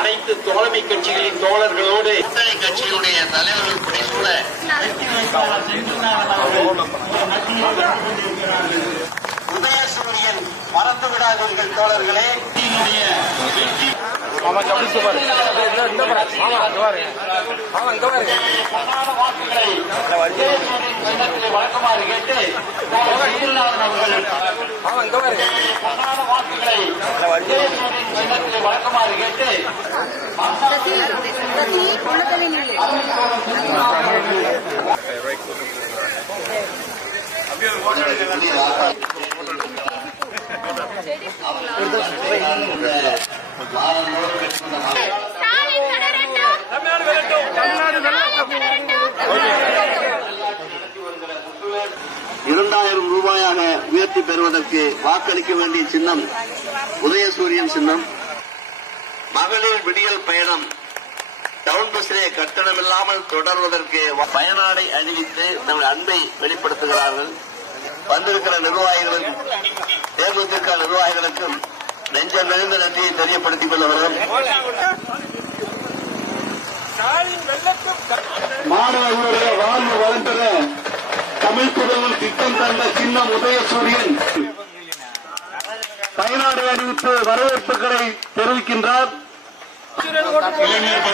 அனைத்து தோழமை கட்சிகளின் தோழர்களோடு கூட்டணி கட்சியினுடைய தலைவர்கள் புடைசூழ உதயசூரியன் மறந்து விடாதீர்கள் தோழர்களே. வழக்கமாறு கேட்டு வழக்கமாறு கேட்டு ரூபாயாக உயர்த்தி பெறுவதற்கு வாக்களிக்க வேண்டிய சின்னம் உதயசூரியன் சின்னம். மகளிர் விடியல் பயணம் டவுன் பஸ்ஸிலே கட்டணமில்லாமல் தொடர்வதற்கு பயனாடை அணிவித்து தங்கள் அன்பை வெளிப்படுத்துகிறார்கள். வந்திருக்கிற நிர்வாகிகளுக்கும் தேமுதிக நிர்வாகிகளுக்கும் நெஞ்சம் நிறைந்த நன்றியை தெரியப்படுத்திக் கொள்ளுகிறோம். மாணவர்களுடைய வாழ்வு வளர்ந்த தமிழ் புதல்வர் திட்டம் தந்த சின்னம் உதயசூரியன் பயனாடை அணிவித்து வரவேற்புகளை தெரிவிக்கின்றார். இளைஞர்